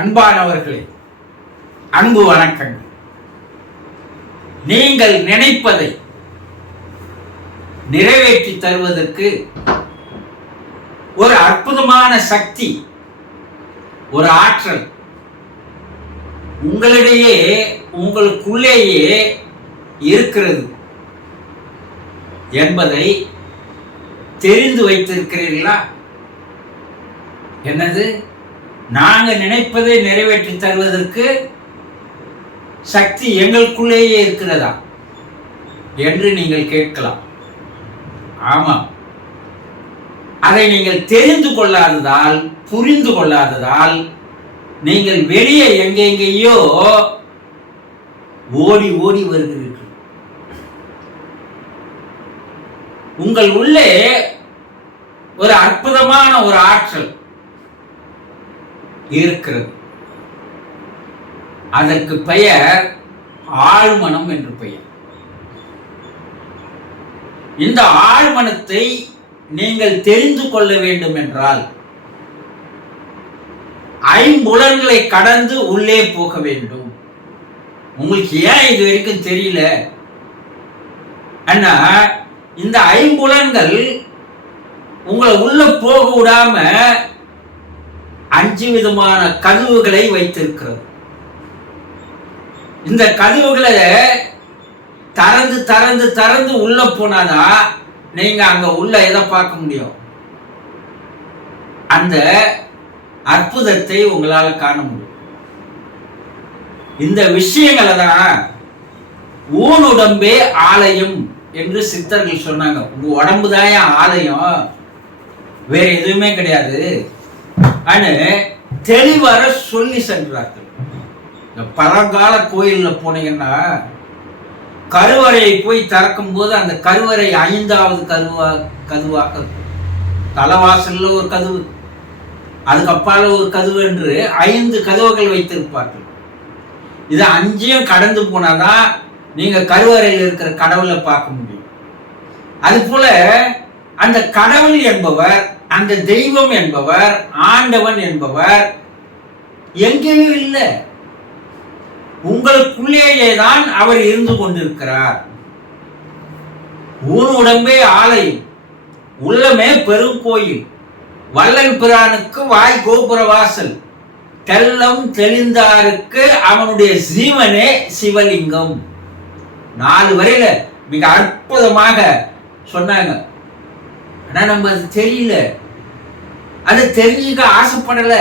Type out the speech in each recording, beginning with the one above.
அன்பானவர்களே, அன்பு வணக்கங்கள். நீங்கள் நினைப்பதை நிறைவேற்றி தருவதற்கு ஒரு அற்புதமான சக்தி, ஒரு ஆற்றல் உங்களிடையே, உங்களுக்குள்ளேயே இருக்கிறது என்பதை தெரிந்து வைத்திருக்கிறீர்களா? என்னது? நாங்கள் நினைப்பதை நிறைவேற்றி தருவதற்கு சக்தி எங்களுக்குள்ளேயே இருக்கிறதா என்று நீங்கள் கேட்கலாம். ஆமாம், அதை நீங்கள் தெரிந்து கொள்ளாததால், புரிந்து கொள்ளாததால் நீங்கள் வெளியே எங்கெங்கேயோ ஓடி ஓடி வருகிறீர்கள். உங்கள் உள்ளே ஒரு அற்புதமான ஒரு ஆற்றல் இருக்கிறது. அதற்கு பெயர் ஆழ்மனம் என்று பெயர். இந்த ஆழ்மனத்தை நீங்கள் தெரிந்து கொள்ள வேண்டும் என்றால் ஐம்புலன்களை கடந்து உள்ளே போக வேண்டும். உங்களுக்கு ஏன் இது வரைக்கும் தெரியல? அண்ணா, இந்த ஐம்புலன்கள் உங்களை உள்ள போக விடாம 5 விதமான கதவுகளை வைத்திருக்கிறது. இந்த கதவுகளை திறந்து திறந்து திறந்து உள்ள போனாதான் நீங்க அங்க உள்ள எதை பார்க்க முடியும்? அந்த அற்புதத்தை உங்களால காண முடியும். இந்த விஷயங்களை தான் ஊனுடம்பே ஆலயம் என்று சித்தர்கள் சொன்னாங்க. உங்க உடம்பு தான் ஆலயம், வேற எதுவுமே கிடையாது. தெளிவார சொல்லி சென்றார்கள். இந்த பழங்கால கோயில்ல போனீங்கன்னா கருவறையை போய் திறக்கும் போது அந்த கருவறை 5வது கதவாக, தலைவாசல்ல ஒரு கதவு, அதுக்கப்பால ஒரு கதவு என்று 5 கதவுகள் வைத்திருப்பார்கள். இது 5ஐயும் கடந்து போனாதான் நீங்க கருவறையில் இருக்கிற கடவுளை பார்க்க முடியும். அது போல அந்த கடவுள் என்பவர், அந்த தெய்வம் என்பவர், ஆண்டவன் என்பவர் எங்கேயும் இல்லை, உங்களுக்குள்ளேயே தான் அவர் இருந்து கொண்டிருக்கிறார். ஊன் உடம்பே ஆலயம், உள்ளமே பெருங்கோயில், வள்ளல் பிரானுக்கு வாய் கோபுர வாசல், தெல்லம் தெளிந்தாருக்கு அவனுடைய ஜீவனே சிவலிங்கம். 4 வரையில மிக அற்புதமாக சொன்னாங்க. ஆனா நம்ம அது தெரியல, அது தெரிஞ்சுக்க ஆசைப்படல.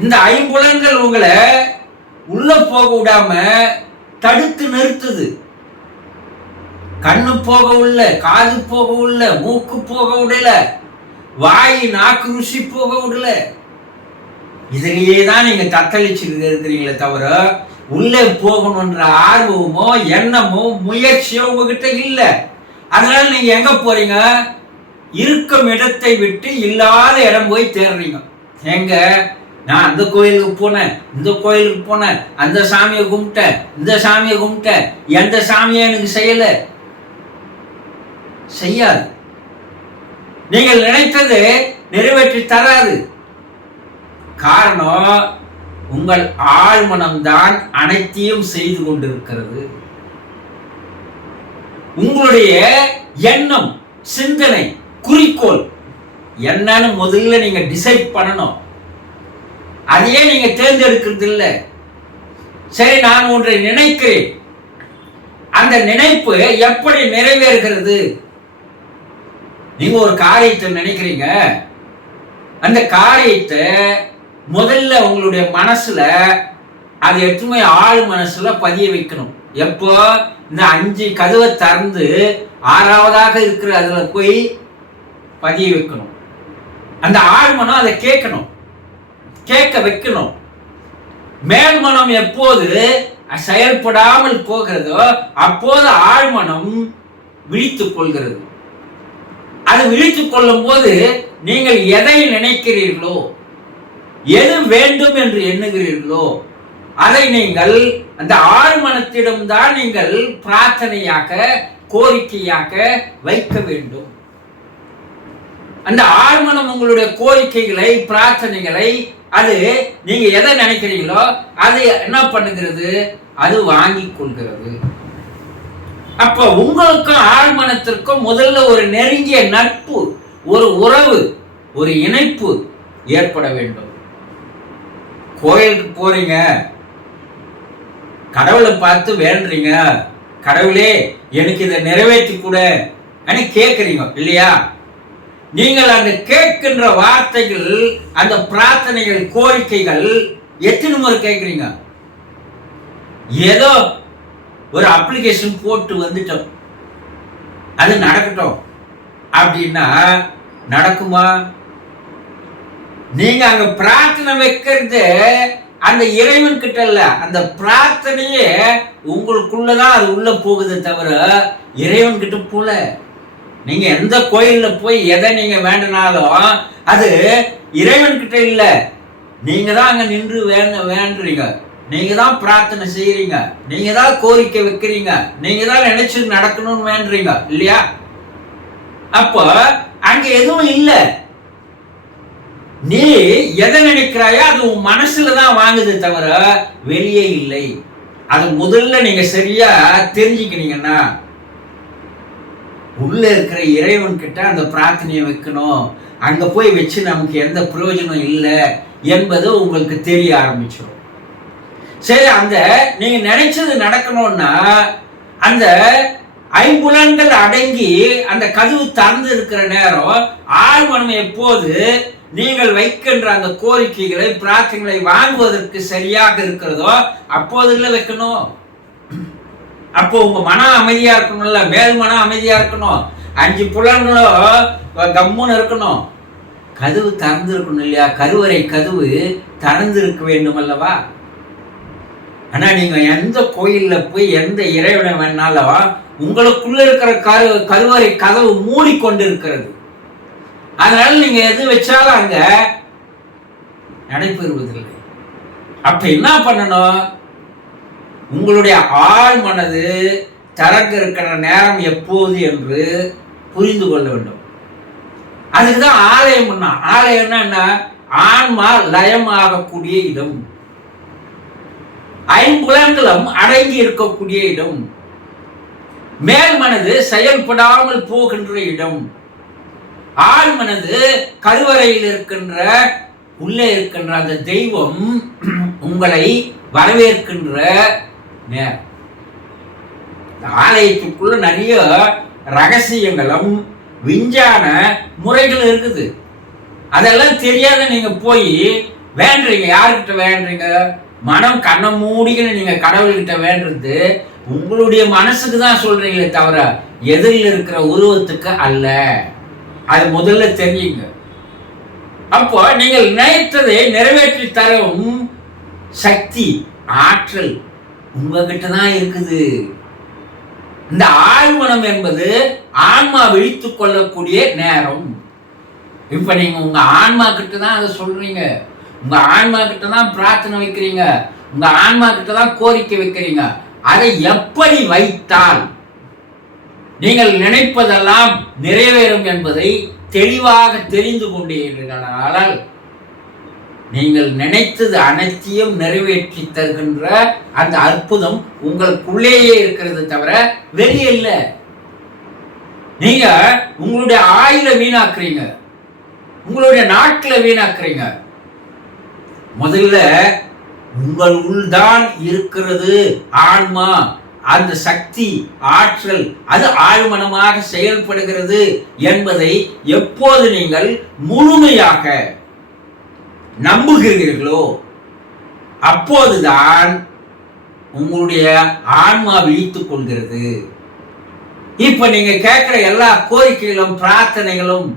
இந்த ஐம்புலன்கள் உங்களை உள்ள போக விடாம தடுத்து நிறுத்துது. கண்ணு போக உள்ள, காது போக உள்ள, மூக்கு போக விடல, வாய் நாக்கு ருசி போக விடல. இதையே தான் நீங்க தத்தளிச்சுட்டு இருக்கிறீங்களே தவிர உள்ளே போகணுன்ற ஆர்வமோ எண்ணமோ முயற்சியோ உங்ககிட்ட இல்லை. அதனால நீங்க எங்க போறீங்க? இருக்கும் இடத்தை விட்டு இல்லாத இடம் போய் தேடுறீங்க. எங்க? நான் அந்த கோயிலுக்கு போனேன், இந்த கோயிலுக்கு போனேன், அந்த சாமியை கும்பிட்டேன், இந்த சாமியை கும்பிட்டேன், எந்த சாமியை எனக்கு செய்யல, செய்யாது. நீங்கள் நினைத்தது நிறைவேற்றி தராது. காரணம், உங்கள் ஆழ்மனம்தான் அனைத்தையும் செய்து கொண்டிருக்கிறது. உங்களுடைய எண்ணம், சிந்தனை, குறிக்கோள் என்னன்னு முதல்ல நீங்க டிசைட் பண்ணணும். அதையே நீங்க தேர்ந்தெடுக்கிறது இல்லை. சரி, நான் ஒன்றை நினைக்கிறேன், அந்த நினைப்பு எப்படி நிறைவேறுகிறது? நீங்க ஒரு காரியத்தை நினைக்கிறீங்க, அந்த காரியத்தை முதல்ல உங்களுடைய மனசுல அது எட்டுமே ஆழ் மனசுல பதிய வைக்கணும். எப்போ? இந்த 5 கதவை திறந்து 6வதாக இருக்கிற அதுல போய் பதிய வைக்கணும். அந்த ஆழ்மனம் அதை கேட்கணும், கேட்க வைக்கணும். மேல்மனம் எப்போது செயல்படாமல் போகிறதோ அப்போது ஆழ்மனம் விழித்துக் கொள்கிறது. அது விழித்துக் கொள்ளும் போது நீங்கள் எதை நினைக்கிறீர்களோ, எது வேண்டும் என்று எண்ணுகிறீர்களோ அதை நீங்கள் அந்த ஆழ்மனத்திடம் தான் நீங்கள் பிரார்த்தனையாக, கோரிக்கையாக வைக்க வேண்டும். அந்த ஆழ்மனம் உங்களுடைய கோரிக்கைகளை, பிரார்த்தனைகளை, அது நீங்க எதை நினைக்கிறீங்களோ அது என்ன பண்ணுகிறது? அது வாங்கி கொள்கிறது. அப்ப உங்களுக்கும் ஆழ்மனத்திற்கும் முதல்ல ஒரு நெருங்கிய நட்பு, ஒரு உறவு, ஒரு இணைப்பு ஏற்பட வேண்டும். கோயிலுக்கு போறீங்க, கடவுளை பார்த்து வேண்டுறீங்க, கடவுளே எனக்கு இதை நிறைவேற்றி கூட கேட்கிறீங்க இல்லையா? நீங்கள் அந்த கேட்கின்ற வார்த்தைகள், அந்த பிரார்த்தனைகள், கோரிக்கைகள் எத்தனை முறை கேட்கிறீங்க? ஏதோ ஒரு அப்ளிகேஷன் போட்டு வந்துட்டோம், அது நடக்கட்டும் அப்படின்னா நடக்குமா? நீங்க அங்க பிரார்த்தனை வைக்கிறது அந்த இறைவன் கிட்ட இல்ல, அந்த பிரார்த்தனையே உங்களுக்குள்ளதான் அது உள்ள போகுது தவிர இறைவன் கிட்ட போல. நீங்க எந்த கோயில்ல போய் எதை நீங்க வேண்டினாலும் அது இறைவன் கிட்ட இல்ல, நீங்க தான் அங்க நின்று வேண்டுறீங்க, நீங்க தான் பிரார்த்தனை செய்யறீங்க, நீங்க தான் கோரிக்கை வைக்கிறீங்க, நீங்க தான் நினைச்சு நடக்கணும்னு வேண்டுறீங்க இல்லையா? அப்போ அங்க எதுவும் இல்ல. நீ எதை நினைக்கிறாயோ அது உன் மனசுலதான் வாங்குது தவிர வெளியே இல்லை. அது முதல்ல நீங்க சரியா தெரிஞ்சுக்கினீங்கன்னா, உள்ள இருக்கிற இறைவன் கிட்ட அந்த பிரார்த்தனையை வைக்கணும், அங்க போய் வச்சு நமக்கு எந்த பிரயோஜனம் இல்லை என்பது உங்களுக்கு தெரிய ஆரம்பிச்சிடும். சரி, அந்த நீங்க நினைச்சது நடக்கணும்னா அந்த ஐம்புலன்கள் அடங்கி அந்த கதவு திறந்து இருக்கிற நேரம் ஆழ்மனம் எப்போது நீங்கள் வைக்கின்ற அந்த கோரிக்கைகளை, பிரார்த்தனைகளை வாங்குவதற்கு சரியாக இருக்கிறதோ அப்போதுல வைக்கணும். அப்போ உங்க மனம் அமைதியா இருக்கணும்ல, மேல் மனம் அமைதியா இருக்கணும், 5 புலன்களும் கம்முன்னு இருக்கணும், கதவு திறந்து இருக்கணும் இல்லையா? கருவறை கதவு திறந்து இருக்க வேண்டும் அல்லவா? ஆனா நீங்க எந்த கோயில்ல போய் எந்த இறைவனை வேணாலும் உங்களுக்குள்ள இருக்கிற கருவறை கதவு மூடிக்கொண்டு இருக்கிறது. அதனால நீங்க எது வச்சாலும் அங்க நடைபெறுவதில்லை. அப்ப என்ன பண்ணணும்? உங்களுடைய ஆழ் மனது திறக்க இருக்கிற நேரம் எப்போது என்று புரிந்து கொள்ள வேண்டும். அதுக்குதான் ஆலயம். ஆலயம்னா என்ன? ஆன்மா லயம் ஆகக்கூடிய இடம், ஐம்புலன்களும் அடங்கி இருக்கக்கூடிய இடம், மேல் மனது செயல்படாமல் போகின்ற இடம், ஆழ் மனது கருவறையில் இருக்கின்ற உள்ளே இருக்கின்ற அந்த தெய்வம் உங்களை வரவேற்கின்ற நேரம். ஆலயத்துக்குள்ள நிறைய ரகசியங்களும் விஞ்ஞான முறைகள் இருக்குது. அதெல்லாம் தெரியாத நீங்க போய் வேண்டுறீங்க. யாருக்கிட்ட வேண்டுறீங்க? மனம் கண்ணை மூடிக்கின்னு நீங்க கடவுள்கிட்ட வேண்டுறது உங்களுடைய மனசுக்கு தான் சொல்றீங்களே தவிர எதிரில் இருக்கிற உருவத்துக்கு அல்ல. அது முதல்ல தெரியுங்க. அப்போ நீங்கள் நினைத்ததை நிறைவேற்றி தரும் சக்தி, ஆற்றல் உங்ககிட்ட தான் இருக்குது. இந்த ஆழ்மனம் என்பது ஆன்மா விழித்துக் கொள்ளக்கூடிய நேரம். இப்ப நீங்க உங்க ஆன்மா கிட்ட தான் அதை சொல்றீங்க, உங்க ஆன்மா கிட்ட தான் பிரார்த்தனை வைக்கிறீங்க, உங்க ஆன்மா கிட்ட தான் கோரிக்கை வைக்கிறீங்க. அதை எப்படி வைத்தால் நீங்கள் நினைப்பதெல்லாம் நிறைவேறும் என்பதை தெளிவாக தெரிந்து கொண்டீர்களானால் நீங்கள் நினைத்தது அனைத்தையும் நிறைவேற்றி தருகின்ற அந்த அற்புதம் உங்களுக்குள்ளேயே இருக்கிறது தவிர வெளியே இல்லை. நீங்க உங்களுடைய ஆயுள வீணாக்குறீங்க, உங்களுடைய நாட்களை வீணாக்குறீங்க. முதல்ல உங்கள் உள்தான் இருக்கிறது ஆன்மா, அந்த சக்தி, ஆற்றல், அது ஆழ்மனமாக செயல்படுகிறது என்பதை எப்போது நீங்கள் முழுமையாக நம்புகிறீர்களோ அப்போதுதான் உங்களுடைய ஆன்மா விழித்துக் கொள்கிறது. இப்ப நீங்க கேட்கிற எல்லா கோரிக்கைகளும் பிரார்த்தனைகளும்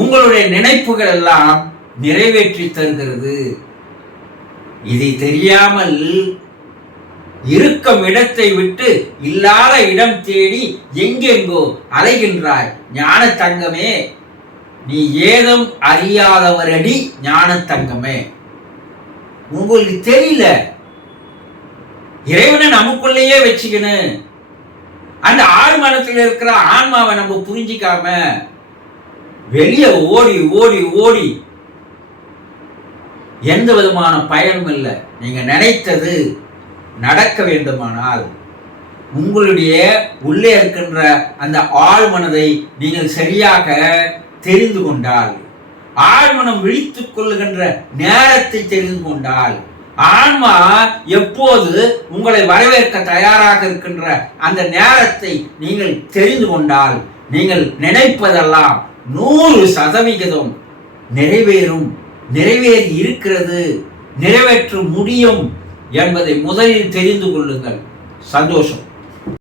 உங்களுடைய நினைப்புகள் எல்லாம் நிறைவேற்றி தருகிறது. இதை தெரியாமல் இருக்கும் இடத்தை விட்டு இல்லாத இடம் தேடி எங்கெங்கோ அலைகின்றாய் ஞான தங்கமே. நீ ஏதும் அறியாதவரடி ஞான தங்கமே. உங்களுக்கு தெரியல, இறைவனை நமக்குள்ளேயே வச்சுக்கணும். அந்த ஆழ்மனத்தில் இருக்கிற ஆன்மாவை நம்ம புரிஞ்சிக்காம வெளியே ஓடி ஓடி ஓடி எந்த விதமான பயனும் இல்லை. நீங்க நினைத்தது நடக்க வேண்டுமானால் உங்களுடைய உள்ளே இருக்கின்ற அந்த ஆழ்மனதை நீங்கள் சரியாக தெரிந்து கொண்டால், ஆழ்மனம் விழித்துக் கொள்ளுகின்ற நேரத்தை தெரிந்து கொண்டால், ஆன்மா எப்போது உங்களை வரவேற்க தயாராக இருக்கின்ற அந்த நேரத்தை நீங்கள் தெரிந்து கொண்டால், நீங்கள் நினைப்பதெல்லாம் 100% நிறைவேறும், நிறைவேறி இருக்கிறது, நிறைவேற்ற முடியும் என்பதை முதலில் தெரிந்து கொள்ளுங்கள். சந்தோஷம்.